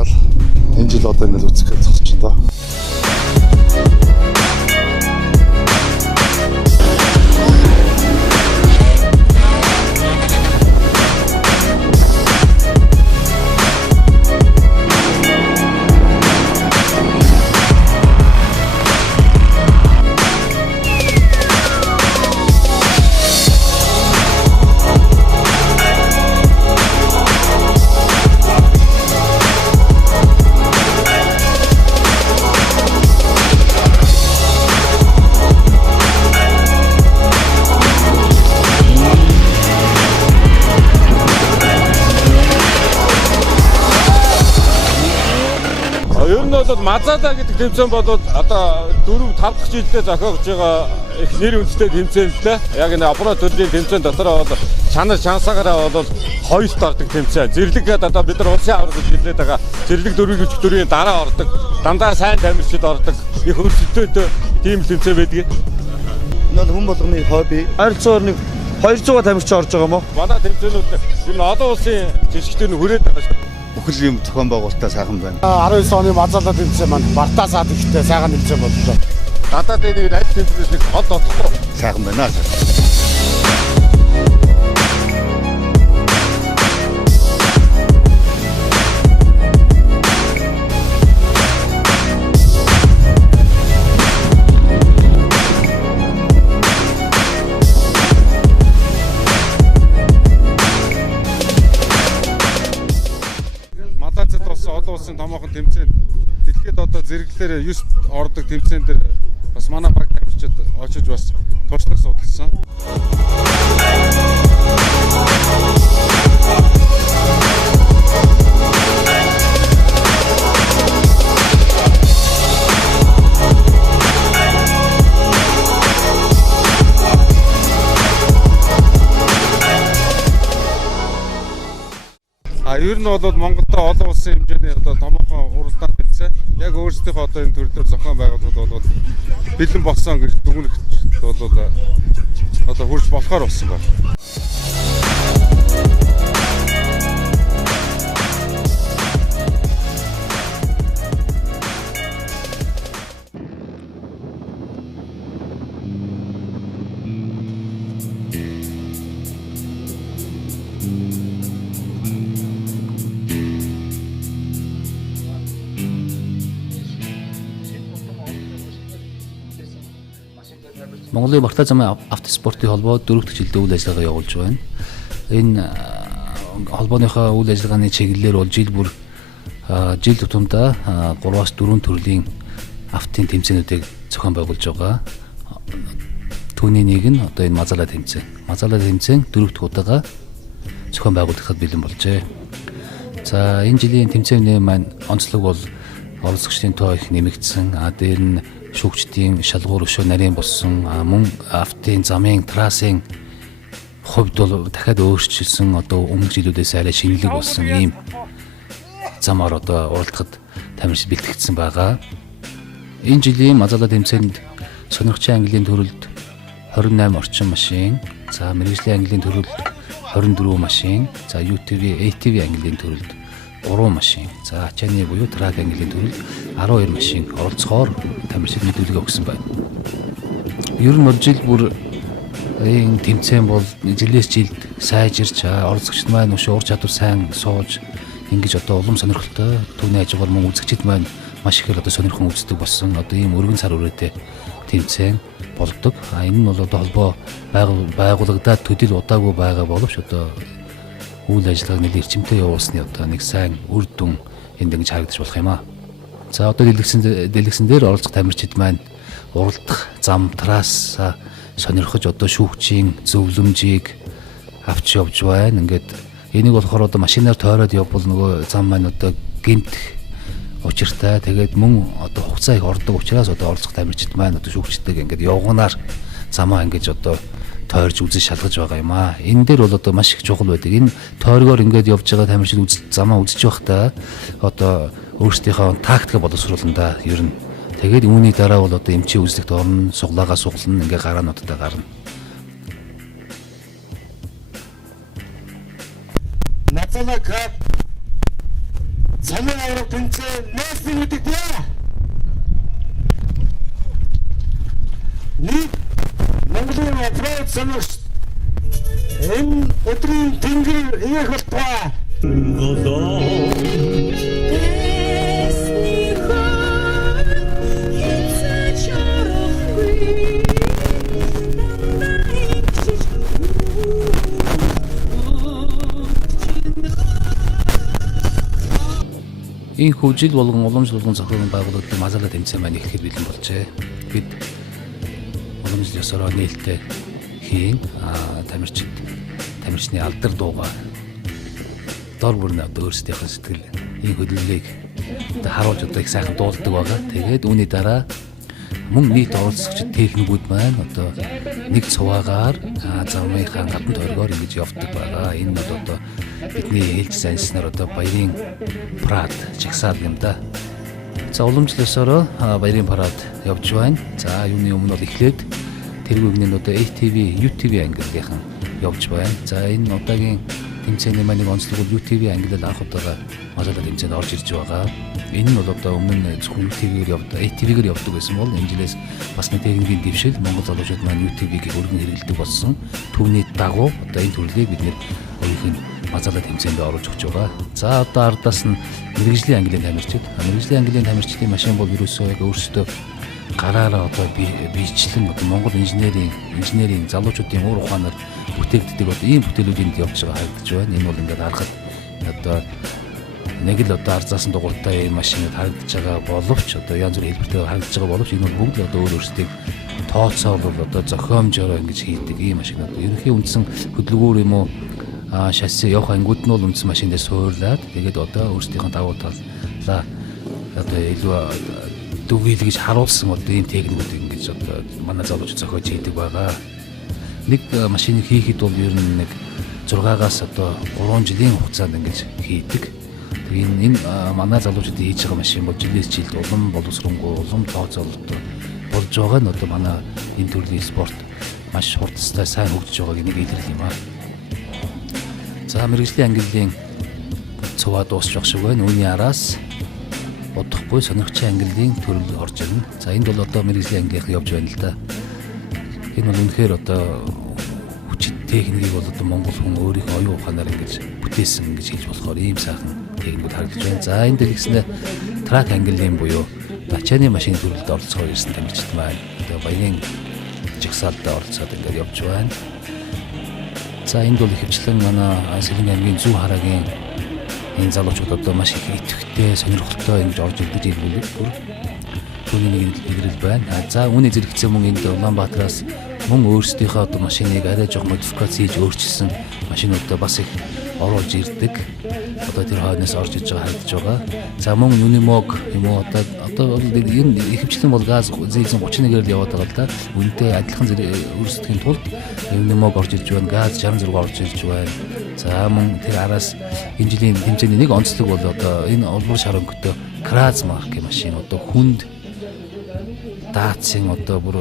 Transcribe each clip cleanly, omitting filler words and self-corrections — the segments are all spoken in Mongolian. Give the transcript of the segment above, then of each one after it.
хараад энэ жил одоо ингэж үзэх гэж зогсож байна. Мазаалай гэдэг тэмцээн бол одоо 4-5 дахь жилдээ зохиогдож байгаа их нэр үндэстэй тэмцээн л дээ. Яг энэ Offroad төрлийн тэмцээн дотор бол шансаагаараа бол хоёрт ордог тэмцээн. Зэрлэг гэдэг одоо бид нар улсын аврал гэж хэлээд байгаа. Зэрлэг дөрвийг дөрвийн дараа ордог. Дандаа сайн тамирчид ордог. Их өрсөлдөөтэй тийм тэмцээн байдаг. Энэ бол хүн болгоны хобби. Ойролцоогоор нэг 200 тамирчин орж байгаа юм уу? Манай тэмцээнүүд ер нь олон улсын жишгтэр нь хүрээд байгаа шүү. Бүхэл юм зохион байгуулалтаа сайхан байна. 19 оны Мазаалай тэмцээн маань Бартаат ихтэй сайхан тэмцээн боллоо. Надад энэ аль тэмцээнээс нэг гол тохгүй сайхан байна. Олон улсын томоохон тэмцээнд дэлхийд одоо зэрэглэлээр 9 ордог тэмцээн дээр бас манай баг тамирчид очиж бас туршлага судалсан. Ер нь бол Монголд олон улсын хэмжээний одоо томоохон уралдааны тэмцээн яг өөрсдийнхөө одоо энэ төрлөөр зохион байгуулалт бол бэлэн болсон гэж дүгнэлт бол одоо хурж болохоор болсон байна. Монголын Бартаат замын авто спортын холбоо 4 дахь жилдээ үйл ажиллагаа явуулж байна. Энэ холбооныхоо үйл ажиллагааны чиглэлээр бол жил тутамдаа 3-4 төрлийн автын тэмцээнүүдийг зохион байгуулж байгаа. Түүний нэг нь одоо энэ Мазаалай тэмцээн. Мазаалай тэмцээн 4 дахь удаага зохион байгуулагдахад бэлэн болжээ. За энэ жилийн тэмцээний маань онцлог бол оролцогчдын тоо их нэмэгдсэн. Дээр нь шүүгчдийн шалгуур өшөө нарийн болсон, мөн автын замын трассын хувьд бол дахиад өөрчлөлсөн, одоо өмнөх жилүүдээс арай шинэлэг болсон ийм замаар одоо уралдахад тамирчид бэлтгэгдсэн байгаа. Энэ жилийн Мазаалай тэмцээнд сонирхогчдын ангиллын төрөлд 28 орчим машин, за мэргэжлийн ангиллын төрөлд 24 машин, за UTV, ATV ангиллын төрөлд 3 машин, за ачааны буюу трак ангиллын төрөлд 12 машин оролцохоор тамирчид мэдүүлэг өгсөн байна. Ер нь бол жил бүр энэ тэмцээн бол жилээс жилд сайжирч оролцогчид маань ур чадвар сайн сууж ингэж одоо улам сонирхолтой түүний ажгаар мөн үзэгчид маань маш их одоо сонирхон үздэг болсон. Одоо ийм өргөн сар үрээтэй тэмцээн болдог. Энэ нь бол одоо холбоо байгуулагдаад төдил удаагүй байгаа боловч одоо үйл ажиллагааг нэлээд эрчимтэй явуулсны одоо нэг сайн үр дүн энд ингэж харагдаж болох юм аа. За одоо дэлгэсэн дээр оролцох тамирчид маань уралдах зам трасс сонирхож одоо шүүгчийн зөвлөмжийг авч явж байна. Ингээд энийг болохоор одоо машинаар тойроод явбал нөгөө зам маань одоо гинт учиртай. Тэгээд мөн одоо хугацаа их ордог учраас одоо оролцох тамирчид маань одоо шүүгчдэг ингээд явганаар замаа ингэж одоо тойрж үзэж шалгаж байгаа юм аа. Энэ дээр бол одоо маш их чухал байдаг. Энэ тойргоор ингээд явж байгаа тамирчид замаа үзэж байхдаа одоо өөрсдийнхөө тактик боловсруулна да ер нь. Тэгээд үүний дараа бол одоо эмчийн үзлэгт орно, суглаагаа суглана, ингээ гараануудтай гарна. Mazaalai Cup Замын аврах тэмцээн нэсний мэдээ. Нэг Монголын Offroad сонирхогч энэ өдрийн тэнгэр хийх болтугай. Энэ хөгжил болгон уламжлал болгон зохион байгуулдаг Мазaalай тэмцээн маань ихэхэд бэлэн болжээ. Бид уламжлал ёсороо нээлттэй хийн тамирчны алдар дуугаа дор бүрнээ одоо өөрсдийнхөө сэтгэл энэ хөдөлгөөнийг одоо харуулж одоо их сайхан дуулдаг байгаа. Тэгээд үүний дараа мөн нийт оролцогчид техникүүд маань одоо нэг цуваагаар замынхаа гадна тойргоор ингэж явдаг байгаа. Энэ бол одоо бидний хэлж занснаар одоо баярын парад чагсаад юм да. За уламжлалсороо баярын парад явж байна. За юуны өмнө бол эхлээд тэргүүгний одоо ATV, UTV ангиллын явж байна. За энэ удаагийн тэмцээний маань нэг онцлог бол UTV ангиллал анх удаага Мазaalай тэмцээнд орж ирж байгаа. Энэ нь бол одоо өмнө зөвхөн ATV-гээр явдаг байсан бол энэ жилээс бас нэг техникийн дэвшил Монгол залуучууд маань UTV-ийг өргөн хэрэглэдэг болсон. Түүний дагуу одоо энэ төрлийг бид нэр өөрийнх нь Мазaalай тэмцээнд оруулж өгч байгаа. За одоо ардаас нь мэрэгжлийн ангиллын тамирчид. Мэрэгжлийн ангиллын тамирчдын машин бол ерөөсөө яг өөрсдөө гараараа одоо биечлэн одоо Монгол инженерийн залуучуудын уур ухаанаар бүтээгддэг одоо ийм бүтээлүүдийг явж байгаа харагдаж байна. Энэ бол ингээд харахад одоо нэг л одоо арзаасан дугуйтай энэ машинууд харагдаж байгаа боловч одоо янз бүрийн хэлбэртэй харагдаж байгаа боловч энэ бол бүгд л одоо өөрсдийг тооцоолол одоо зохиомжоор ингэж хийдэг ийм машинууд. Ерөнхий үндсэн хөдөлгүүр юм уу шасси явах ангууд нь бол үндсэн машин дээр суурлаад тэгээд одоо өөрсдийнхөө давуу талаа одоо илүү дүгэл гэж харуулсан одоо ийм техникүүд ингэж одоо манай залуучууд зохиож хийдэг байгаа. Нэг машиныг хийхэд бол ер нь нэг 6-аас одоо 3 жилийн хугацаанд ингэж хийдэг. Энэ манай залуучуудын хийж байгаа машин бол жилээс жилд улам боловсронгуй улам тооцоололтой болж байгаа нь одоо манай энэ төрлийн спорт маш хурдтай сайн хөгжиж байгааг нэг илэрэл юм аа. За мэрэгжлийн ангиллын цуваа дуусч байх шиг байна. Үүний араас удахгүй сонирхогчийн ангиллын төрөл орж ирнэ. За энд бол одоо мэрэгжлийн ангиллын явж байна л да. Энэ бол үнэхээр одоо хүчит техникийг бол одоо монгол хүн өөрийнхөө оюун ухаанаар ингэж бүтээсэн гэж хэлж болохоор ийм сайхан техникүүд харагдаж байна. За энэ дээр гэснээр трак ангиллын буюу ачааны машин төрөлд оролцохоор ирсэн тамирчид маань одоо баярын жигсаалдаа оролцоод ингээд явж байна. За энд бол ихэвчлэн манай Сэлэн аймгийн зүүн хараагийн энэ залуучууд одоо маш их идэвхтэй сонирхолтой ингэж орж ирдэг зүйлүүд бүр түүний нэг илэрэл байна. За үүний зэрэгцээ мөн энд Улаанбаатараас мөн өөрсдийнхөө одоо машиныг арай жоох модификац хийж өөрчилсөн машинуудаа бас их оруулж ирдэг. Одоо тэр хойноос орж иж байгаа харагдаж байгаа. За мөн Юнимог юм уу одоо энэ ихэвчлэн бол газ зээлсэн 31-ээр л яваад байгаа л да. Үнэтэй адилхан өөрсдөхийн тулд Юнимог орж ирж байна. Газ 66 орж ирж байна. За мөн тэр араас энэ жилийн тэмцээний нэг онцлог бол одоо энэ олбор шар өнгөтэй Краз маркийн машин одоо хүнд даацын одоо бүр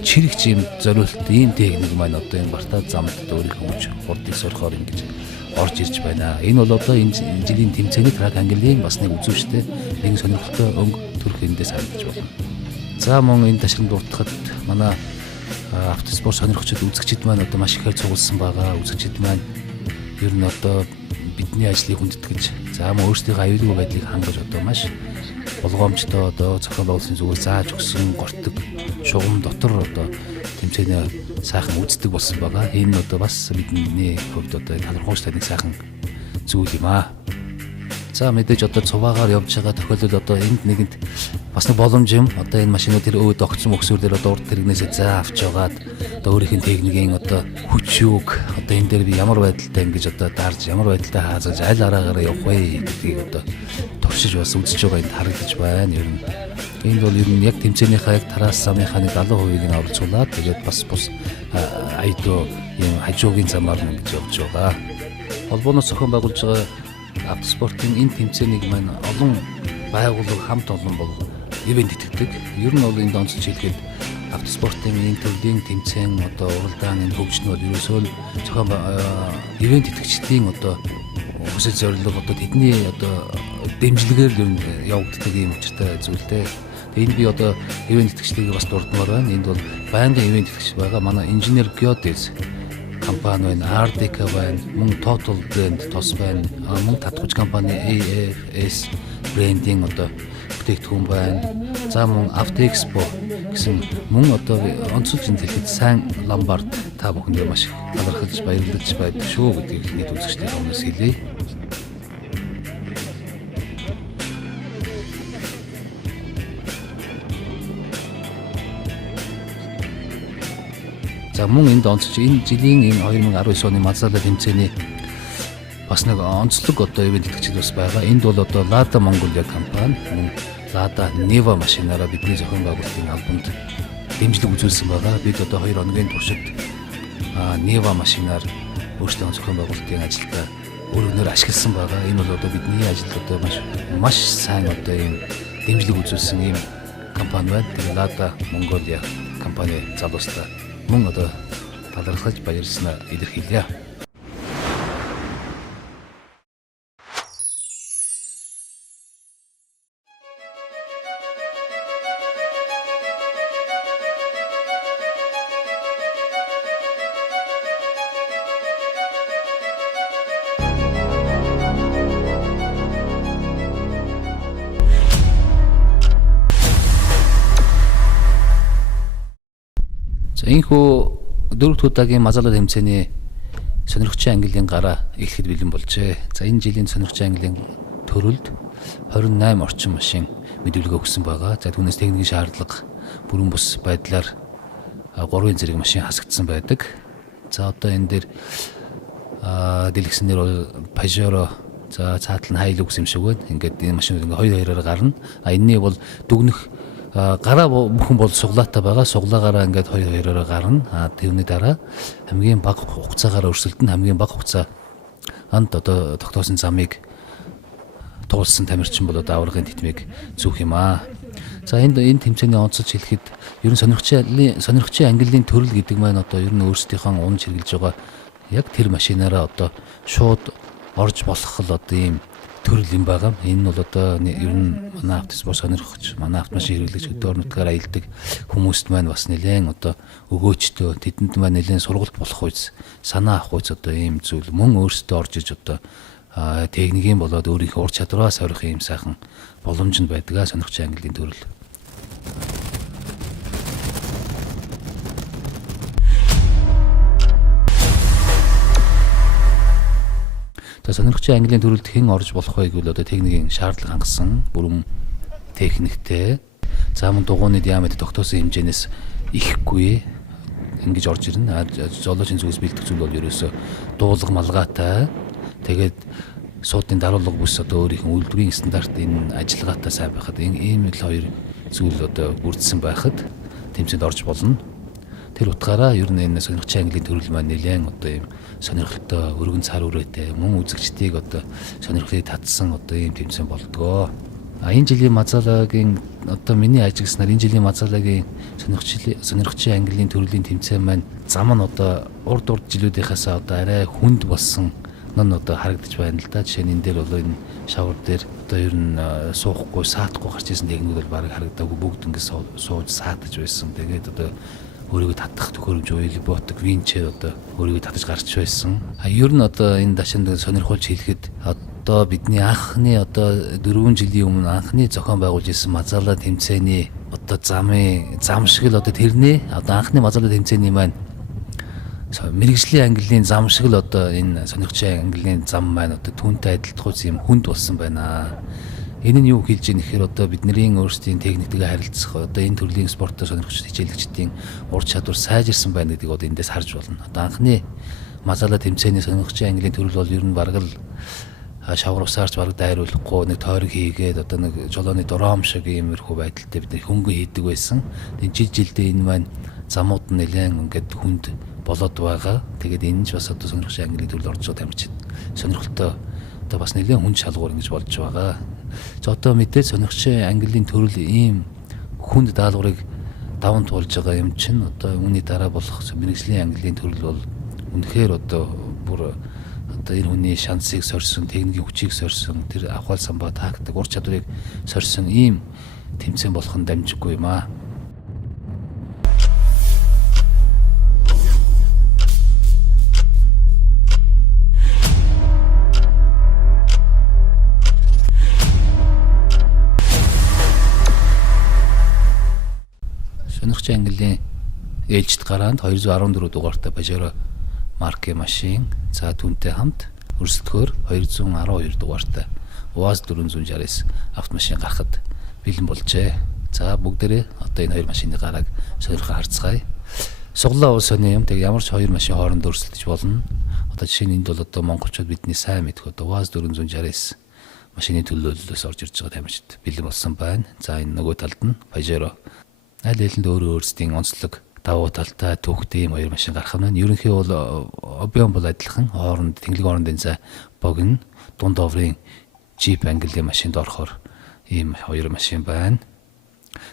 чирэгч юм зориултын ийм техник маань одоо энэ Бартаат замд өөрийнхөө хүч хурдыг сорихоор ингэж орж ирж байна. Энэ бол одоо энэ жилийн тэмцээний трак ангиллын бас нэг үзүүштэй нэг сонирхолтой өнгө төрх эндээс харагдаж байна. За мөн энэ ташрын дуутахад манай авто спорт сонирхогчид үзэгчид маань одоо маш ихээр цугулсан байгаа. Үзэгчид маань ер нь одоо бидний ажлыг хүндэтгэж за мөн өөрсдийнхөө аюулгүй байдлыг хангаж одоо маш болгоомжтой одоо зохион байгуулалтын зүгээс зааж өгсөн гортог шугам дотор одоо тэмцээнээ сайхан үздэг болсон байгаа. Энэ одоо бас бидний хувьд одоо талархуйч таныг сайхан зүйл юм аа. За мэдээж одоо цуваагаар явж байгаа тохиолдол одоо энд нэгэнд бас нэг боломж юм. Одоо энэ машинууд тэр өөд огцсон өгсөөр дээр одоо урд тэрэгнээсээ заа авч яваад одоо өөрийнх нь техникийн одоо хүчүүг одоо энэ дээр би ямар байдалтай ингэж одоо дарж ямар байдалтай хаазаж аль араагаар явах вэ гэдгийг одоо туршиж бас үзэж байгаа энд харагдаж байна. Ер нь энд бол ер нь яг тэмцээнийхээ яг тараас замынхаа нэг 70%-ийг оролцуулаад тэгээд бас бус айдоо юм хажуугийн замаар ингэж явж байгаа. Холбооноос зохион байгуулж байгаа авто спортын энэ тэмцээнийг маань олон байгууллага хамт олон бол ивент итгэдэг. Ер нь бол энд онцлж хэлэхэд авто спортын энэ төрлийн тэмцээн одоо уралдааны хөгжил нь бол ерөөсөө зохион ивент итгэгчдийн одоо хүсэл зорилго одоо тэдний одоо дэмжлэгээр л явагддаг юм учиртай зүйлтэй. Энд би одоо ивент итгэгчдийг бас дурдмаар байна. Энд бол байнгын ивент итгэгч байгаа. Манай инженер Геодез компани байна, RDK байна, мөн Total Brand тос байна, мөн татгууч компани AFS брендинг одоо бүтээгдэхүүн байна. За мөн Авто гэсэн мөн одоо онцлог хэлэхэд сайн ламбард та бүхэндээ маш их талархаж баярлаж байдаг шүү гэдгийг хэлээд үзэгчдийн өмнөөс хэлье. За мөн энд онцлж энэ жилийн энэ 2019 оны Мазaalай тэмцээний бас нэг онцлог одоо ивент итгэгчид бас байгаа. Энд бол одоо Lada Mongolian компани мөн Lada Neva машинаараа бидний зохион байгуулалтын албанд дэмжлэг үзүүлсэн байгаа. Бид одоо 2 хоногийн туршид Neva машинаар өөрсдөө зохион байгуулалтын ажилдаа өөрөөр ашигласан байгаа. Энэ бол одоо бидний ажилд одоо маш сайн одоо ийм дэмжлэг үзүүлсэн ийм компани байна. Тэгээ Lada Mongolian компани залуустаа мөн одоо талархаж баярлснаа илэрхийлье. Энэхүү 4 удаагийн Мазaalай тэмцээний сонирхогчдын ангиллын гараа эхлэхэд бэлэн болжээ. За энэ жилийн сонирхогчдын ангиллын төрөлд 28 орчим машин мэдүүлэг өгсөн байгаа. За түүнээс техникийн шаардлага бүрэн бус байдлаар 3 зэрэг машин хасагдсан байдаг. За одоо энэ дээр дэлгэснээр бол Pajero за цаатал нь Hilux юм шиг байна. Ингээд энэ машинууд ингээ 2-2-аар гарна. Энэний бол дүгнэх гараа бүхэн бол суглаатай байгаа. Суглаагаараа ингээд 2-2-оор гарна. Тэрний дараа хамгийн бага хугацаагаар өрсөлдөн хамгийн бага хугацаа анд одоо тогтоосон замыг туулсан тамирчин бол одоо аваргын тэтмийг зүүх юм аа. За энэ тэмцээний онцлж хэлэхэд ер нь сонирхогчдын ангиллын төрөл гэдэг маань одоо ер нь өөрсдийнхөө унж хэрглэж байгаа яг тэр машинаараа одоо шууд орж болох л одоо ийм төрөл юм байгаа. Энэ нь бол одоо ер нь манай автоспорт сонирхогч, манай автомашин хэрэглэгч хөдөө орнотгоор аялдаг хүмүүст маань бас нэлээд одоо өгөөчтөө тэдэнд маань нэлээд сургалт болох үз, санаа авах үз одоо ийм зүйл мөн өөрсдөө орж иж одоо техникийн болоод өөрийнхөө ур чадвараа сорих ийм сайхан боломж нь байдаг сонирхогчдын ангиллын төрөл. За сонирхогчдын ангиллын төрөлд хэн орж болох вэ гэвэл одоо техникийн шаардлага хангасан бүрэн техниктэй. За мөн дугуйны диаметр тогтоосон хэмжээнээс ихгүй ингэж орж ирнэ. Зоолоочийн зүгээс бэлдэх зүйл бол ерөөсөө дуулга малгайтай. Тэгээд суудын даруулга бүс одоо өөрийнх нь үйлдвэрийн стандарт энэ ажиллагаатай сайн байхад ийм л хоёр зүйл одоо бүрдсэн байхад тэмцээнд орж болно. Тэр утгаараа ер нь энэ сонирхогчдын ангиллын төрөл маань нэлээд одоо ийм сонирхолтой, өргөн цар үрээтэй, мөн үзэгчдийг одоо сонирхлыг татсан одоо ийм тэмцээн болдгоо. Энэ жилийн Мазаалагийн одоо миний ажигласнаар энэ жилийн Мазаалагийн сонирхогчдын ангиллын төрлийн тэмцээн маань зам нь одоо урд жилүүдийнхээс одоо арай хүнд болсон нь одоо харагдаж байна л да. Жишээ нь энэ дээр бол энэ шавар дээр одоо ер нь суухгүй, саатахгүй гарч ирсэн техникүүд бол бараг харагдаагүй бүгд ингэ сууж саатаж байсан. Тэгээд одоо өөрийгөө татах төхөөрөмж уйл ботог винчээр одоо өөрийгөө татаж гарч байсан. Ер нь одоо энэ дашинд сонирхуулж хэлэхэд одоо бидний анхны одоо 4 жилийн өмнө анхны зохион байгуулж ирсэн Мазaalай тэмцээний одоо зам шиг л одоо тэрний одоо анхны Мазaalай тэмцээний маань мэрэгжлийн ангиллын зам шиг л одоо энэ сонирхогчдын ангиллын зам маань одоо түүнтэй адилтгууц юм хүнд болсон байна. Энэ нь юу хэлж ийм гэхээр одоо бидний өөрсдийн техниктэйгээ харилцах одоо энэ төрлийн спортоор сонирхогч хичээлэгчдийн ур чадвар сайжирсан байна гэдгийг одоо эндээс харж болно. Одоо анхны Мазaalай тэмцээний сонирхогчдын ангиллын төрөл бол ер нь бараг л шавар усаарч бараг дайруулахгүй нэг тойрог хийгээд одоо нэг жолооны дором шиг иймэрхүү байдалтай бид хөнгөн хийдэг байсан. Тэгээд жилдээ энэ маань замууд нь нэлээд ингээд хүнд болоод байгаа. Тэгээд энэ ч бас одоо сонирхогчдын ангиллын төрөл орж байгаа тамирчид сонирхолтой одоо бас нэлээд хүн шалгуур ингэж болж байгаа. За одоо мэдээ сонирхогчдын ангиллын төрөл ийм хүнд даалгаврыг даван туулж байгаа юм чинь одоо үүний дараа болох мэрэгжлийн ангиллын төрөл бол үнэхээр одоо бүр одоо энэ хүний шансыг сорьсон, техникийн хүчийг сорьсон, тэр ахвал самбаа тактик, ур чадварыг сорьсон ийм тэмцээн болох нь дамжиггүй юм аа. Сонирхогчдын ангиллын ээлжид гараанд 214 дугаартай Pajero маркийн машин, за түүнтэй хамт өрсөлдөхөөр 212 дугаартай УАЗ 469 автомашин гарахад бэлэн болжээ. За бүгдээрээ одоо энэ хоёр машины гарааг сонирхоо харцгаая. Суглаа уул сони юм. Тэг ямар ч хоёр машин хоорондоо өрсөлдөж болно. Одоо жишээ нь энд бол одоо монголчууд бидний сайн мэдэх одоо УАЗ 469 машины төлөөллөөс орж ирж байгаа тамирчид бэлэн болсон байна. За энэ нөгөө талд нь Pajero аль хэлэнд өөр өөрсдийн онцлог давуу талтай түүхтэй юм хоёр машин гарах нь. Ерөнхий бол объем бол адилхан. Хооронд тэнглэг хоорондын зай богино. Дунд оврын Jeep ангиллын машинд орохоор ийм хоёр машин байна.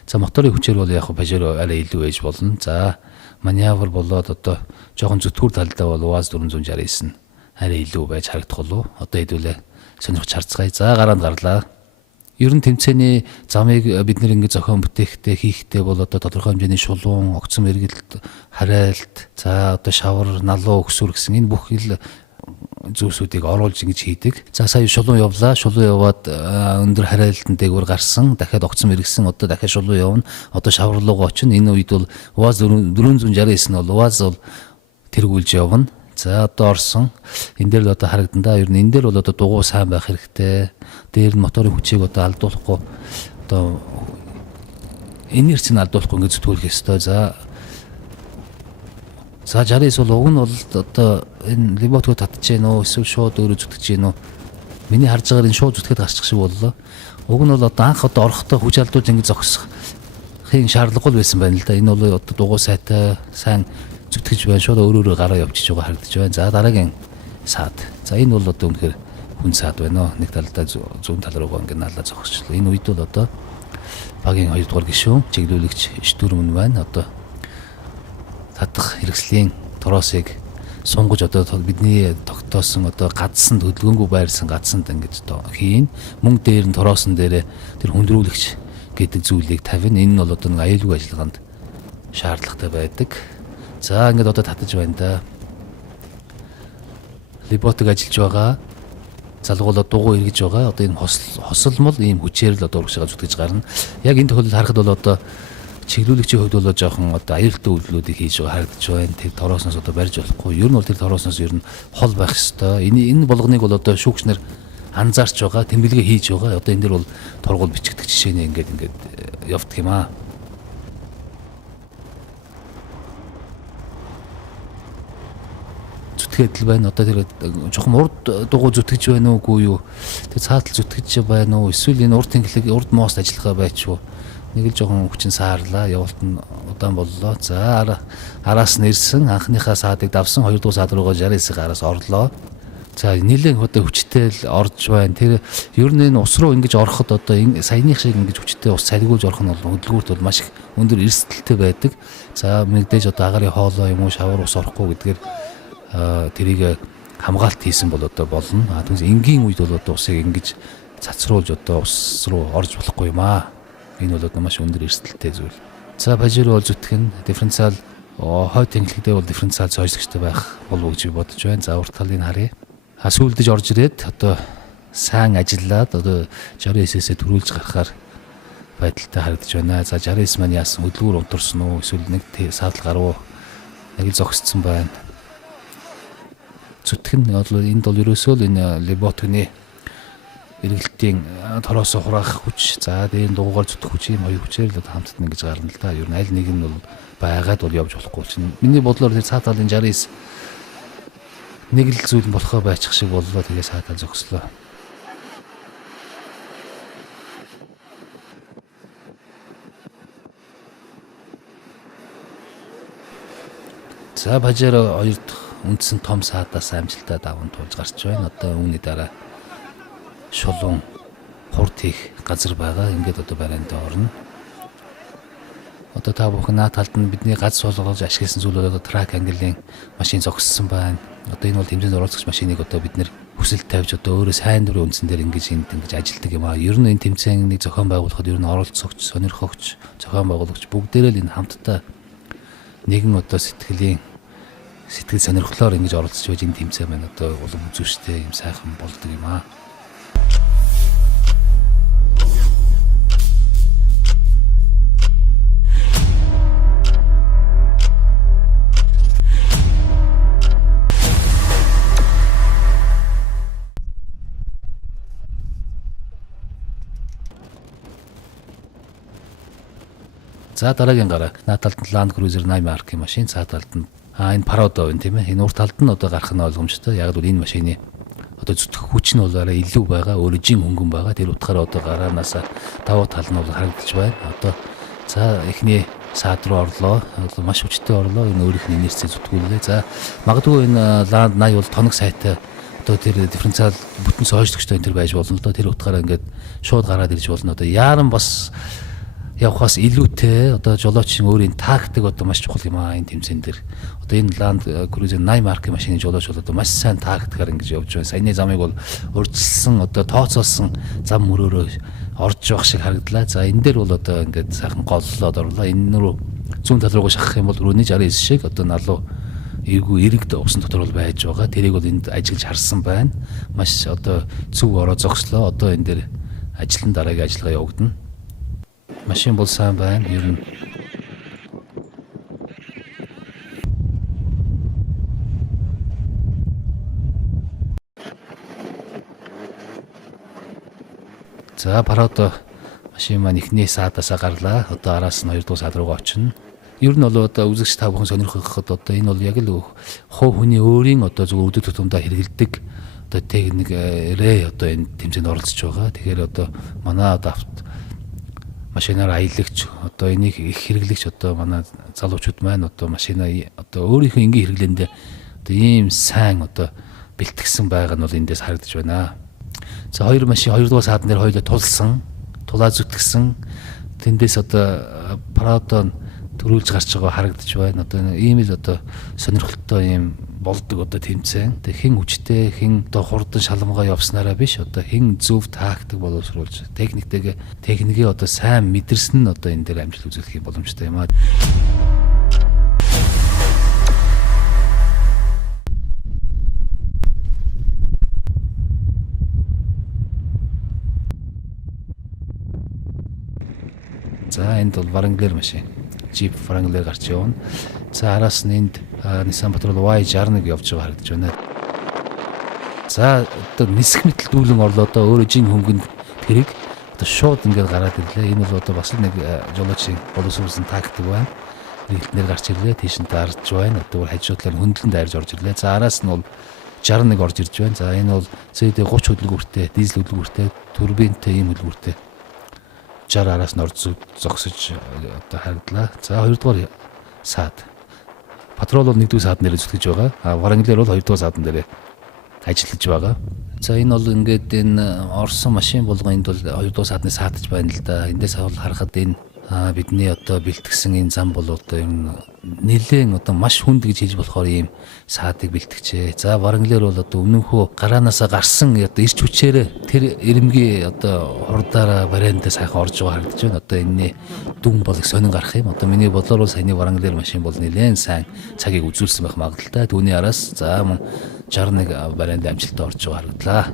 За моторын хүчээр бол яг Pajero арай илүү ээж болно. За маневр болоод одоо жоохон зүтгүүр талдаа бол УАЗ 469 нь арай илүү байж харагдах болов. Одоо хэдүүлээ сонирхож харцгаая. За гараанд гарлаа. Ер нь тэмцээний замыг бид нэр ингэ зохион бүтээхтэй хийхтэй бол одоо тодорхой хэмжээний шулуун, огцом эргэлт, хараалт, за одоо шавар, налуу өксүр гэсэн энэ бүх ил зүйлсүүдийг оруулж ингэж хийдэг. За сая шулуун явлаа. Шулуун яваад өндөр хараалтан дээгүүр гарсан. Дахиад огцом эргэсэн. Одоо дахиад шулуун явна. Одоо шавар руу очино. Энэ үед бол УАЗ 469 нь бол УАЗ бол тэргүүлж явна. За одоо орсон. Энэ дээр л одоо харагдан да. Ер нь энэ дээр бол одоо дугуй сайн байх хэрэгтэй. Дээр нь моторын хүчийг одоо алдуулахгүй одоо инерцийг алдуулахгүй ингэж зүтгүүлэх ёстой. За 69 бол уг нь бол одоо энэ лимотгоо татж гэнэ үү эсвэл шууд өөрөө зүтгэж гэнэ үү? Миний харж байгаагаар энэ шууд зүтгээд гарчих шиг боллоо. Уг нь бол одоо анх одоо орохдоо хүч алдуулж ингэж зогсохын шаардлагагүй байсан байна л да. Энэ бол одоо дугуй сайтай сайн зүтгэж байна. Шууд өөрөө гараа явчихж байгаа харагдаж байна. За дараагийн саад. За энэ бол одоо үнэхээр хүн саад байна. Нэг талдаа зүүн тал руугаа ингэ наалаа зогсчлоо. Энэ үед бол одоо багийн 2 дугаар гишүүн чиглүүлэгч Штүрмэн байна. Одоо татах хэрэгслийн тороосыг сунгаж одоо бидний тогтоосон одоо гадсан хөдөлгөөнгүй байрсан гадсанд ингэж одоо хийн. Мөн дээр нь torooсон дээр тэр хүндрүүлэгч гэдэг зүйлийг тавина. Энэ нь бол одоо нэг аюулгүй ажиллагаанд шаардлагатай байдаг. За ингэж одоо татаж байна да. Либотыг ажиллаж байгаа. Залгуулаад дугуй эргэж байгаа. Одоо энэ хосолмол ийм хүчээр л одоо урагшаа зүтгэж гарна. Яг энэ тохиолдолд харахад бол одоо чиглүүлэгчийн хувьд бол жоохон одоо аюултай үйлдэлүүдийг хийж байгаа харагдаж байна. Тэр тороосноос одоо барьж болохгүй. Ер нь бол тэр тороосноос ер нь хол байх ёстой. Энэ болгоныг бол одоо шүүгчнэр анзаарч байгаа, тэмдэглэгээ хийж байгаа. Одоо энэ дэр бол торгуул бичигдэх жишээний ингээд явдаг юм аа. Зүтгэл байна. Одоо тэр жоохон урд дугуй зүтгэж байна уугүй юу? Тэр цаатал зүтгэж байна уу? Эсвэл энэ урд тэнхлэг урд мост ажиллагаа байч уу? Нэг л жоохон хүчин саарлаа. Явуулт нь удаан боллоо. За араас нь ирсэн анхныхаа саадыг давсан 2 дугаар саад руугаа 69-ийн араас орлоо. За нэлээд одоо хүчтэй л орж байна. Тэр ер нь энэ ус руу ингэж ороход одоо саяных шиг ингэж хүчтэй ус цалгуулж орох нь бол хөдөлгүүрт бол маш их өндөр эрсдэлтэй байдаг. За мэдээж одоо агарын хоолой юм уу шавар ус орохгүй гэдгээр тэрийг хамгаалт хийсэн бол одоо болно. Түүнээс энгийн үед бол одоо усыг ингэж цацруулж одоо ус руу орж болохгүй юм аа. Энэ бол одоо маш өндөр эрсдэлтэй зүйл. За Pajero бол зүтгэн дифференциал хойд тэнхлэгдээ бол дифференциал зойлогчтой байх болов гэж бодож байна. За урт талыг харъя. Сүүлдэж орж ирээд одоо сайн ажиллаад одоо 69-ээс төрүүлж гарахаар байдалтай харагдаж байна. За 69 маань яасан хөдөлгүүр унтарсан уу эсвэл нэг саатал гарав нэг л зогсцсон байна. Зүтгэн бол энд бол ерөөсөө л энэ либотны эргэлтийн тороосоо хураах хүч, за дээр дугуугаар зүтгэх хүч ийм хоёр хүчээр л хамтд ингэж гарна л да. Ер нь аль нэг нь бол байгаад бол явж болохгүй чинь. Миний бодлоор тэр цааталын 69 нэг л зүйл болохоо байчих шиг боллоо. Тэгээ цаатал зогслоо. За Pajero 2 дахь үндсэн том саадаас амжилттай даван туулж гарч байна. Одоо үүний дараа шулуун хурд хийх газар байгаа. Ингээд одоо барайнд орно. Одоо та бүхэн наад талд нь бидний газ суулгаж ашигласан зүйл бол одоо трак ангиллын машин зогссон байна. Одоо энэ бол тэмцээнд оролцогч машиныг одоо бид нэр хүсэлт тавьж одоо өөрөө сайн дурын үндсэн дээр ингэж ажилтдаг юм аа. Ер нь энэ тэмцээнийг зохион байгуулахад ер нь оролцогч, сонирхогч, зохион байгуулагч бүгдээрээ л энэ хамтдаа нэгэн одоо сэтгэл сонирхлоор ингэж оролцож байж энэ тэмцээн маань одоо улам үзүүштэй юм сайхан болдог юм аа. За дараагийн гараа. Наад талд нь Land Cruiser 8 маркийн машин, цаа талд нь энэ Пародо байна тийм ээ. Энэ урт талд нь одоо гарах нь ойлгомжтой. Яг л энэ машины одоо зүтгэх хүч нь бол арай илүү байгаа, өөрөө жин хөнгөн байгаа. Тэр утгаараа одоо гараанаас давуу тал нь бол харагдаж байна. Одоо за эхний саад руу орлоо. Маш хүчтэй орлоо. Энэ өөрийнх нь инерцээ зүтгүүллээ. За магадгүй энэ Land 80 бол тоног сайтай одоо тэр дифференциал бүтэн сойжлогчтой энэ төр байж болно л доо. Тэр утгаараа ингээд шууд гараад ирж болно. Одоо яаран бас явахаас илүүтэй одоо жолоочийн өөрийн тактик одоо маш чухал юм аа энэ тэмцээн дээр. Одоо энэ Land Cruiser 8 маркийн машины жолооч бол одоо маш сайн тактикаар ингэж явж байна. Саяны замыг бол урьдчилсан одоо тооцоолсон зам мөрөөрөө орж явах шиг харагдлаа. За энэ дээр бол одоо ингээд сайхан голлоод орлоо. Энэ рүү зүүн тал руугаа шахах юм бол рүүний 69 шиг одоо налуу эрэгд усан дотор бол байж байгаа. Тэрийг бол энд ажиглаж харсан байна. Маш одоо зөв ороо зогслоо. Одоо энэ дээр ажлын дараагийн ажиллагаа явагдана. Машин бол сайн байна. Ер нь за Пародо машин маань эхний саадаасаа гарлаа. Одоо араас нь 2 дугаар саад руугаа очино. Ер нь бол одоо үзэгч та бүхэн сонирхоход одоо энэ бол яг л хувь хүний өөрийн одоо зөв өдөр тутамдаа хэрэгэлдэг одоо техникээрээ одоо энэ тэмцээнд оролцож байгаа. Тэгэхээр одоо манай одоо машинаар аялагч одоо энийг их хэрэглэгч одоо манай залуучууд маань одоо машинаа одоо өөрийнхөө энгийн хэрэглээндээ одоо ийм сайн одоо бэлтгэсэн байгаа нь бол эндээс харагдаж байна. За хоёр машин 2 дугаар саадан дээр хоёулаа тулаа зүтгэсэн. Тэндээс одоо Пародо төрүүлж гарч байгаа харагдаж байна. Одоо ийм л одоо сонирхолтой ийм болдог одоо тэмцээн. Тэг хэн хүчтэй, хэн одоо хурдан шалмгаа явснараа биш одоо хэн зөв тактик боловсруулж техникээ одоо сайн мэдэрсэн нь одоо энэ дээр амжилт үзүүлэх юм боломжтой юм аа. За энд бол Wrangler машин. Jeep Wrangler гарч явна. За араас нь энд Nissan Patrol Y61 явж байгаа харагдаж байна. За одоо нисэх мэтэл дүүлэн орлоо одоо өөрөө жин хөнгөнд тэрийг одоо шууд ингээд гараад ирлээ. Энэ бол одоо бас нэг жолоочийн боловсруулсан тактик байна. Нэр гарч ирлээ. Тийш нь дарж байна. Одоо хажуудлаар хөндлөн дайрж орж ирлээ. За араас нь бол 61 орж ирж байна. За энэ бол CD 30 хөдөлгөөртэй, дизель хөдөлгөөртэй, турбинтэй ийм хөдөлгөөртэй 60 араас нь орж зогсож одоо харагдлаа. За 2 дугаар саад. Патрол бол 1 дугаар саад нэрээ зүтгэж байгаа. Wrangler бол 2 дугаар саадан дээрээ ажиллаж байгаа. За энэ бол ингээд энэ орсон машин болгоо энд бол 2 дугаар саадны саадж байна л да. Эндээс харахад энэ бидний одоо бэлтгэсэн энэ зам бол одоо юм нэлээд одоо маш хүнд гэж хэлж болохоор ийм саадыг бэлтгэжээ. За Wrangler бол одоо өмнөхөө гараанаас гарсан одоо ирч хүчээр тэр ирэмгийн одоо хурдаараа вариантаа сайхан орж байгаа харагдаж байна. Одоо энэний дүн бол их сонин гарах юм. Одоо миний бодлоор бол саяны Wrangler машин бол нэлээд сайн цагийг үзүүлсэн байх магадaltaй. Түүний араас за мөн 61 вариант амжилттай орж байгаа харагдлаа.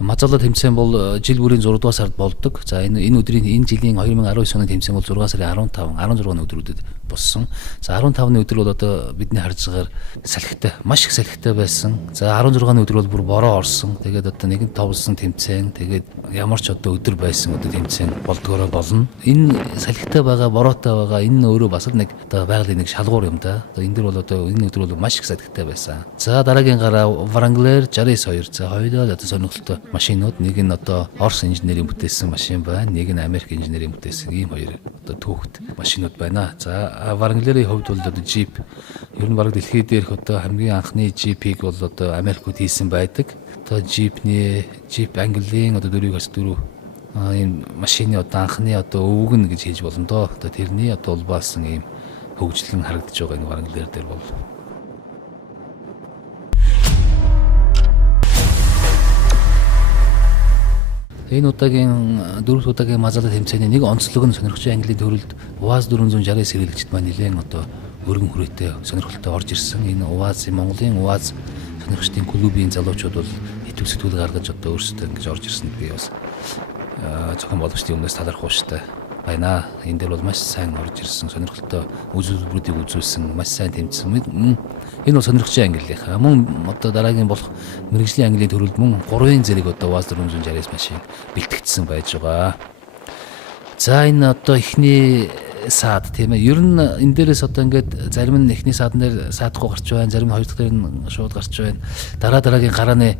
Mazaalai тэмцээн бол жил бүрийн 6 дугаар сард болдог. За энэ жилийн 2019 оны тэмцээн бол 6 сарын 15, 16 өдрүүдэд болсон. За 15-ны өдөр бол одоо бидний харж байгаагаар салхитай, маш их салхитай байсан. За 16-ны өдөр бол бүр бороо орсон. Тэгээд одоо нэгэн товлсон тэмцээн, тэгээд ямар ч одоо өдөр байсан одоо тэмцээн болдгоороо болно. Энэ салхитай байгаа, бороотой байгаа энэ өөрөө бас нэг одоо байгалийн нэг шалгуур юм да. Одоо энэ дэр бол одоо энэ өдөр бол маш их салхитай байсан. За дараагийн гараа Wrangler 69-2. За хоёулаа одоо сонирхолтой машинууд, нэг нь одоо Орос инженерийн бүтээсэн машин байна, нэг нь Америк инженерийн бүтээсэн ийм хоёр одоо түүхт машинууд байна. За Wrangler-ийн хувьд бол одоо Jeep ер нь бараг дэлхийд дээрх одоо хамгийн анхны Jeep-ийг бол одоо Америкууд хийсэн байдаг. Одоо Jeep ангиллын одоо 4x4 ийм машины одоо анхны одоо өвгөн гэж хэлж болно доо. Одоо тэрний одоо улбаалсан ийм хөгжлөн харагдаж байгаа энэ Wrangler дээр бол. Энэ удаагийн 4 удаагийн Мазаалай тэмцээний нэг онцлог нь сонирхогчдын ангилын төрөлд УАЗ 460 сэргийлэгчд маань нэлээд одоо өргөн хүрээтэй сонирхолтой орж ирсэн. Энэ УАЗ Монголын УАЗ сонирхогчдын клубын залуучууд бол идэв сэтгүүл гаргаж одоо өөрсдөө ингэж орж ирсэн. Би бас зохион болгочдын өмнөөс талархууштай байна. Энэ дээр бол маш сайн орж ирсэн, сонирхолтой үзүүлбэрүүдийг үзүүлсэн, маш сайн тэмцсэн. Энэ бол сонирхогчдын ангиллынхаа мөн одоо дараагийн болох мэрэгжлийн ангилын төрөлд мөн 3-ын зэрэг одоо УАЗ 460 машин бэлтгэгдсэн байж байгаа. За энэ одоо эхний саад тийм ээ. Ер нь энэ дээрээс одоо ингээд зарим нь эхний саадан дээр саадахгүй гарч байна, зарим нь хоёр дахь дээр нь шууд гарч байна. Дараагийн гарааны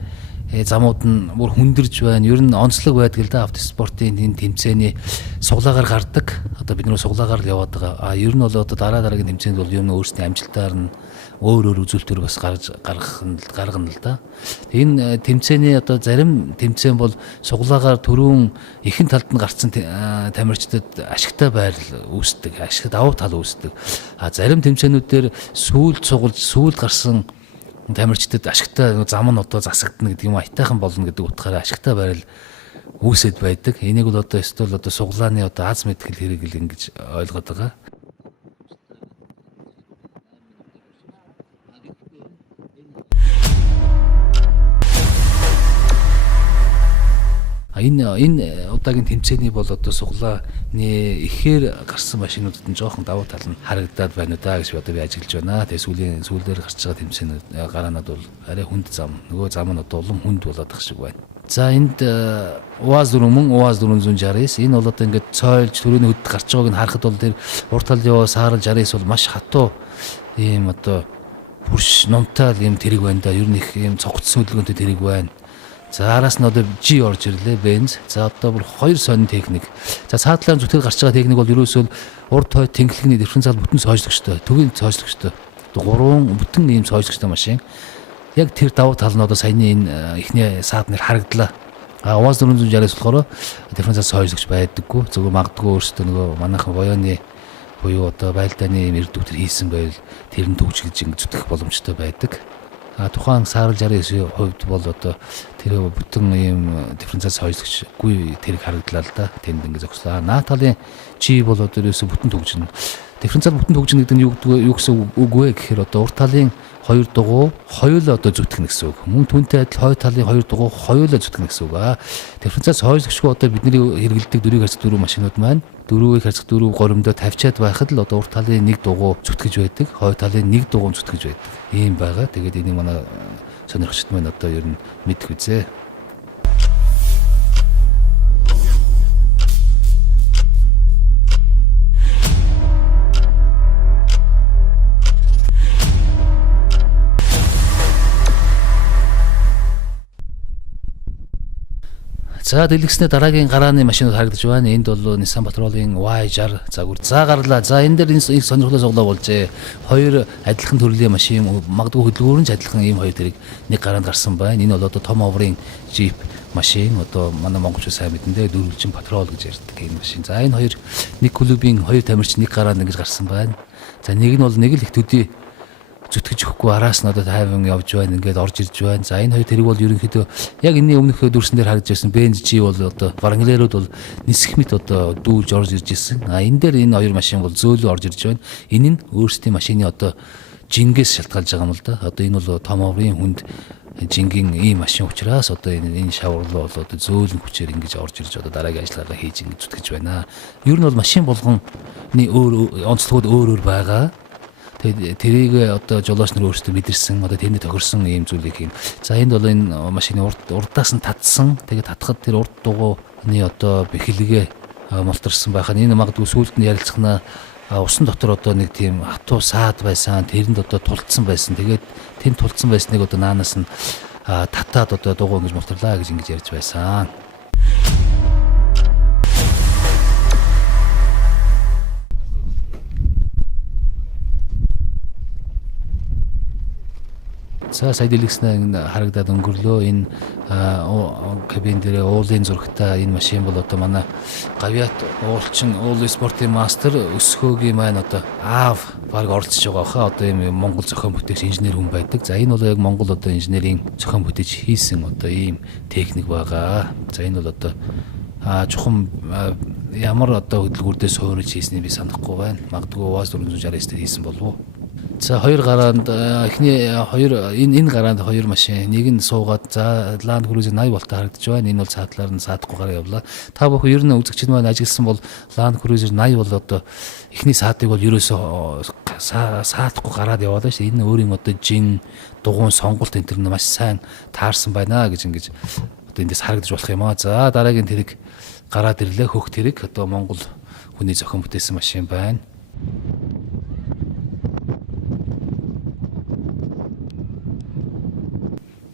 замууд нь бүр хүндэрж байна. Ер нь онцлог байдаг л да. Авто спортын энэ тэмцээний суглаагаар гардаг. Одоо бид нөө суглаагаар л яваад байгаа. Ер нь бол одоо дараагийн тэмцээнд бол юм өөрсдийн амжилтаар нь өөр үзүүлэлтээр бас гаргана л да. Энэ тэмцээний одоо зарим тэмцээн бол суглаагаар түрүүн ихэнх талд нь гарцсан тамирчдад ашигтай байрал үүсдэг, ашиг давуу тал үүсдэг. Зарим тэмцээнүүдээр сүүлд гарсан тамирчдад ашигтай зам нь одоо засагдана гэдэг юм, аятайхан болно гэдэг утгаараа ашигтай байрал үүсэд байдаг. Энийг бол одоо эсвэл одоо суглааны одоо аз мэдгэл хэрэг л ингэж ойлгоод байгаа. Энэ удаагийн тэмцээний бол одоо суглааны ихээр гарсан машинуудад нь жоохон давуу тал нь харагдаад байна да гэж одоо би ажиглаж байна. Тэгээ сүүлээр гарч байгаа тэмцээнүүд гараанууд бол арай хүнд зам. Нөгөө зам нь одоо улам хүнд болоод ах шиг байна. За энд УАЗ 4 мөн УАЗ 469 энэ бол одоо ингээд цойлж төрөний хөд гарч байгааг нь харахад бол тэр урт талын саарл 69 бол маш хатуу ийм одоо хурш номтой ийм тэрэг байна да. Ер нь их ийм цогцсон хөдөлгөөнтэй тэрэг байна. За араас нь одоо G орж ирлээ, бенз. За одоо бүр хоёр сонин техник. За цаатлаар зүтгэл гарч байгаа техник бол ерөөсөө урд хойд тэнхлэгний дифференциал бүтэн сойжлогчтой, төвийн сойжлогчтой. Одоо 3 бүтэн ийм сойжлогчтой машин. Яг тэр давуу тал нь одоо саяны энэ ихний сааднэр харагдлаа. УАЗ 460-аас болохоор дифференциал сойжлогч байдаггүй. Зөвхөн магадгүй өөрсдөө нөгөө манайхан воёны буюу одоо байгуулдааны ирдүүтэр хийсэн байвал тэр нь төгжиж ингэ зүтгэх боломжтой байдаг. Тухайн саарл 69-ийн хувьд бол одоо тэр бүтэн ийм дифференциал сойжлогчгүй тэрэг харагдлаа л да. Тэнд ингэ зогслоо. Наа талын G бол одоо ерөөсө бүтэн төгжинэ. Дифференциал бүтэн төгжинэ гэдэг нь юу гэсэн үг вэ гэхээр одоо урт талын хоёр дугуй хоёулаа одоо зүтгэх гэсэн үг. Мөн түүнтэй адил хой талын хоёр дугуй хоёулаа зүтгэх гэсэн үг. Дифференциал сойжлогчгүй одоо бидний хэрэгэлдэг 4x4 машинууд маань 4x4 горимдоо тавьчаад байхад л одоо урт талын нэг дугуй зүтгэж байдаг, хой талын нэг дугуй зүтгэж байдаг. Ийм байгаа. Тэгээд энийг манай сонирхогчд маань одоо ер нь мэдэх үзээ. За дэлгэснээр дараагийн гарааны машинууд харагдаж байна. Энд бол Nissan Patrol-ын Y60 загвар. За гарлаа. За энэ дээр энэ сонирхолтой суглаа болжээ. Хоёр адилхан төрлийн машин, магадгүй хөдөлгөөр нь ч адилхан ийм хоёр тэрэг нэг гараанд гарсан байна. Энэ бол одоо том оврын Jeep машин. Одоо манай монголчууд сайн мэдэндээ дөрвөлжин Patrol гэж ярьдаг энэ машин. За энэ хоёр нэг клубын хоёр тамирч нэг гараанд ингэж гарсан байна. За нэг нь бол нэг л их төдий зүтгэж өгөхгүй араас нь одоо тайван явж байна, ингээд орж ирж байна. За энэ хоёр тэрэг бол ерөнхийдөө яг энэний өмнөх дүрсэн дээр харагдж байсан бенз G бол одоо Wrangler-ууд бол нисэх мэт одоо дүүлж орж ирж ирсэн. Энэ дээр энэ хоёр машин бол зөөлөө орж ирж байна. Энэ нь өөрсдийн машины одоо жингээс шалтгаалж байгаа юм л да. Одоо энэ бол том оврын хүнд жингийн ийм машин учраас одоо энэ шаварлуу бол одоо зөөлөн хүчээр ингэж орж ирж одоо дараагийн ажиллагаа хийж ингэж зүтгэж байна. Ер нь бол машин болгоны өөр онцлогуд өөр байгаа. Тэгээд тэрийг одоо жолооч нар өөрсдөө мэдэрсэн, одоо тэнд тохирсон ийм зүйлийг хийн. За энд бол энэ машины урдаас нь татсан. Тэгээд татхад тэр урд дугууны одоо бэхлэгээ мултарсан байхад энэ магадгүй сүүлд нь ярилцахнаа усан дотор одоо нэг тийм хатуу саад байсан, тэрэнд одоо тулцсан байсан. Тэгээд тэнд тулцсан байсныг одоо наанаас нь татаад одоо дугуй ингэж мултарлаа гэж ингэж ярьж байсан. За сая дэлгэснэ харагдаад өнгөрлөө. Энэ кабин дээр уулын зурагтай энэ машин бол одоо манай гавьяат уулчин уулын спортын мастер өсгөөгийн маань одоо аав баг оролцож байгаа хаа. Одоо ийм Монгол зохион бүтээгч инженер хүн байдаг. За энэ бол яг Монгол одоо инженерийн зохион бүтээж хийсэн одоо ийм техник байгаа. За энэ бол одоо чухам ямар одоо хөдөлгүүрдээ суурьж хийснийг би санахгүй байна. Магадгүй УАЗ 469 дээр хийсэн болов уу? За хоёр гараанд эхний энэ гараанд хоёр машин, нэг нь суугаад за Land Cruiser 80 болтой харагдаж байна. Энэ бол цаатлаар нь саадахгүй гараа явлаа. Та бүхэн ер нь үзэгчид маань ажилласан бол Land Cruiser 80 бол одоо эхний саадыг бол ерөөсөө саадахгүй гараад яваад шүү. Энэ өөрийн одоо жин дугуун сонголт энэ төр нь маш сайн таарсан байна гэж ингэж одоо эндээс харагдаж болох юм аа. За дараагийн тэрэг гараад ирлээ. Хөх тэрэг одоо Монгол хүний зохион бүтээсэн машин байна.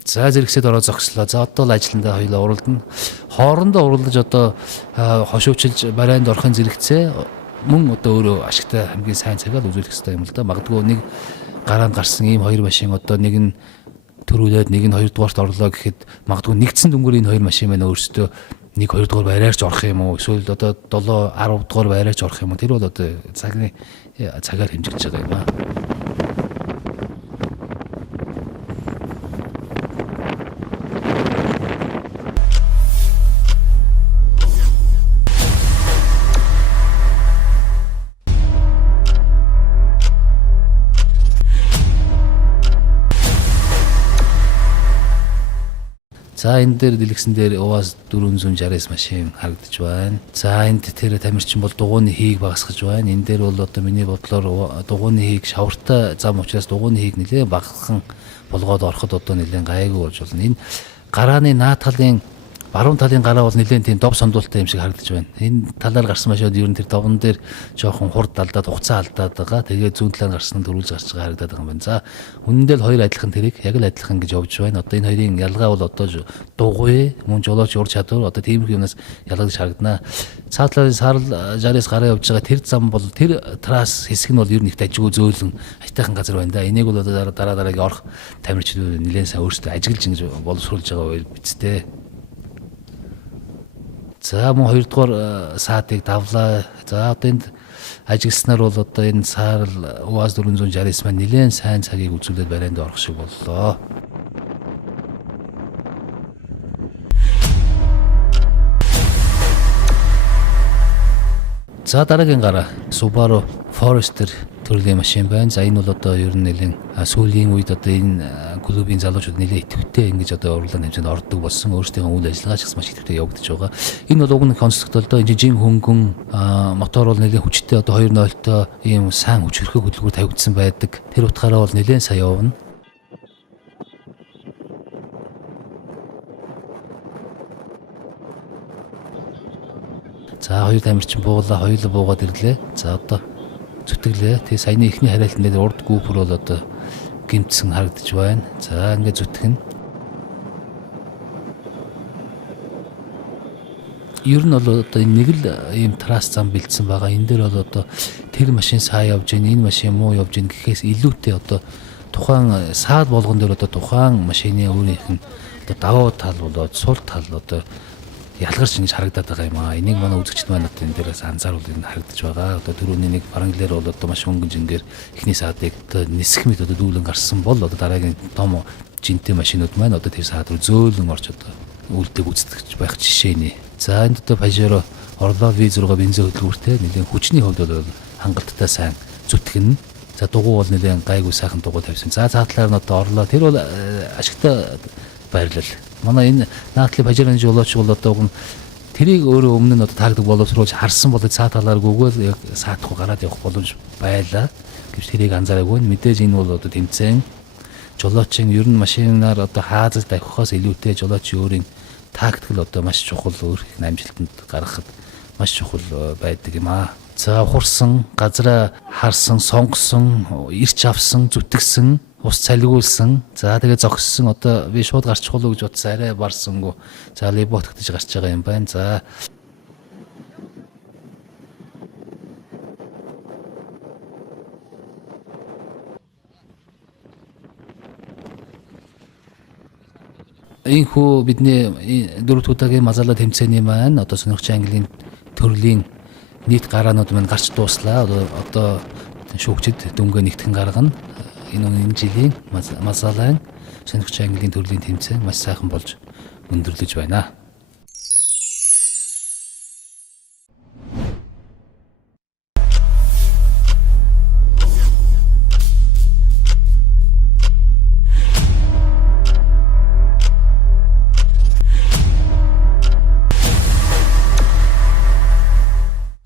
За зэрэгсэд ороо зогслоо. За одоо л ажилландаа хоёулаа уралдана. Хоорондоо уралдаж одоо хошуучилж барайнд орохын зэрэгцээ мөн одоо өөрөө ашигтай хамгийн сайн цагаал үзүүлэх хэрэгтэй юм л да. Магадгүй нэг гараанд гарсан ийм хоёр машин одоо нэг нь төрүүлээд нэг нь хоёрдугаарт орлоо гэхэд магадгүй нэгдсэн дүнгээр энэ хоёр машин маань өөрсдөө нэг хоёрдугаар байраарч орох юм уу? Эсвэл одоо 7 10 дугаар байраарч орох юм уу? Тэр бол одоо цагаар хэмжигдэж байгаа юм аа. За энэ дээр дэлгэсэн дээр УАЗ 469 машин харагдаж байна. За энд тэр тамирчин бол дугуйны хийг багасгаж байна. Энэ дээр бол одоо миний бодлоор дугуйны хийг шавартай зам учраас дугуйны хийг нэлээд багасхан болгоод ороход одоо нэлээд гайгүй болж байна. Энэ гарааны наад талын баруун талын гараа бол нэлээд тийм дов сондуултай юм шиг харагдаж байна. Энэ талаар гарсан машинууд ер нь тэр довн дээр жоохон хурд алдаад хугацаа алдаад байгаа. Тэгээд зүүн талаар гарсан нь төрүүлж гарч байгаа харагдаад байгаа юм байна. За үнэндээ л хоёр адилхан тэрэг яг л адилхан гэж явж байна. Одоо энэ хоёрын ялгаа бол одоо дугуй мөн жолооч ур чадвар одоо тиймэрхүү юмнаас ялгаж харагдана. Цаа талын сарал 60-аас гараа явж байгаа тэр зам бол тэр трасс хэсэг нь бол ер нь их дажгүй зөөлөн айтайхан газар байна да. Энийг бол одоо дараагийн орох тамирчид нэлээд сайн өөрсдөө ажиглаж ингэж боловсруулж байгаа байл бицтэй. За мөн хоёрдугаар саадыг давлаа. За одоо энд ажигласнаар бол одоо энэ саарл УАЗ 469 маань нэлээд сайн цагийг үзүүлээд барайнд орох шиг боллоо. За дараагийн гараа Subaru Forester төрлийн машин байна. За энэ бол одоо ер нь нэлээд сүүлийн үед одоо энэ клубын залуучууд нэлээд идэвхтэй ингэж одоо уралдааны хэмжээнд ордог болсон. Өөрсдийнхөө үйл ажиллагаа ч маш идэвхтэй явагдаж байгаа. Энэ бол уг нь концептолтой энэ жин хөнгөн мотор бол нэлээд хүчтэй одоо 2.0-той ийм сайн хүчрхэг хөдөлгүүр тавигдсан байдаг. Тэр утгаараа бол нэлээд сайн явна. За хоёр тамирчин буулаа, хоёулаа буугаад ирлээ. За одоо зүтгэлээ. Тэгээ саяны ихний хараалтан дээр урд гүүпер бол одоо гимтсэн харагдаж байна. За ингээд зүтгэн. Ер нь бол одоо нэг л ийм трасс зам бэлдсэн байгаа. Энэ дээр бол одоо тэр машин сайн явж гин, энэ машин муу явж гин гэхээс илүүтэй одоо тухайн саад болгон дээр одоо тухайн машины өөрийнх нь одоо давуу тал болоод сул тал одоо ялгарч ингэж харагдаад байгаа юм аа. Энийг манай үзэгчд маань одоо энэ дээрээс анзааруул энэ харагдаж байгаа. Одоо түрүүний нэг баранглаар бол одоо маш хөнгөн жингээр эхний саадыг одоо нисэх мэт одоо дүүлэн гарсан бол одоо дараагийн том жинтэй машинууд маань одоо тэр саад руу зөөлөн орж одоо үлдэг үзтгэж байх жишээний. За энд одоо Pajero Orlo V6 бензин хөдөлгүүртэй нэгэн хүчний хувьд бол хангалттай сайн зүтгэн. За дугуй бол нэлээд гайгүй сайхан дугуй тавьсан. За цаатлаар нь одоо орлоо. Тэр бол ашигтай баярлал. Манай энэ наадлын бажирын жолооч бол одоо уг нь тэрийг өөрөө өмнө нь одоо таардаг боловсруулж харсан бол цаа талаар гүгэл яг саатахгүй гараад явах боломж байлаа. Гэвч тэрийг анзаараагүй. Мэдээж энэ бол одоо тэмцээн жолоочийн ер нь машинаар одоо хаазал давхихоос илүүтэй жолоочийн өөрийн тактикл одоо маш чухал өөр их амжилтанд гаргахад маш чухал байдаг юм аа. За ухарсан, газраа харсан, сонгосон, ирч авсан, зүтгэсэн, ус цалгиулсан. За тэгээ зогссон одоо би шууд гарчих болов гэж бодсон арай барсангүй. За либот гэж гарч байгаа юм байна. За Энэхүү бидний 4 удаагийн Мазаалай тэмцээний маань одоо Сонирхогчдын ангиллын төрлийн нийт гараанууд маань гарч дууслаа. Одоо шүүгчд дөнгөө нэгтгэн гаргана. Энэ жилийн Мазаалай Сонирхогчдын ангиллын төрлийн тэмцээн маш сайхан болж өндөрлөж байна.